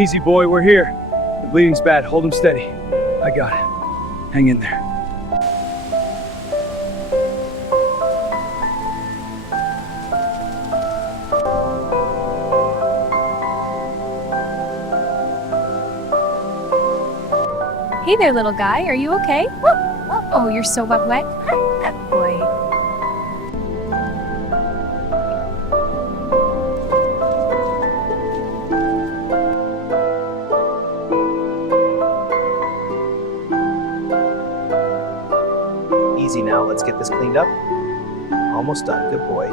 Easy, boy, we're here. The bleeding's bad. Hold him steady. I got it. Hang in there. Hey there, little guy. Are you okay? Oh, you're so wet. Boy. Easy now, let's get this cleaned up. Almost done, good boy.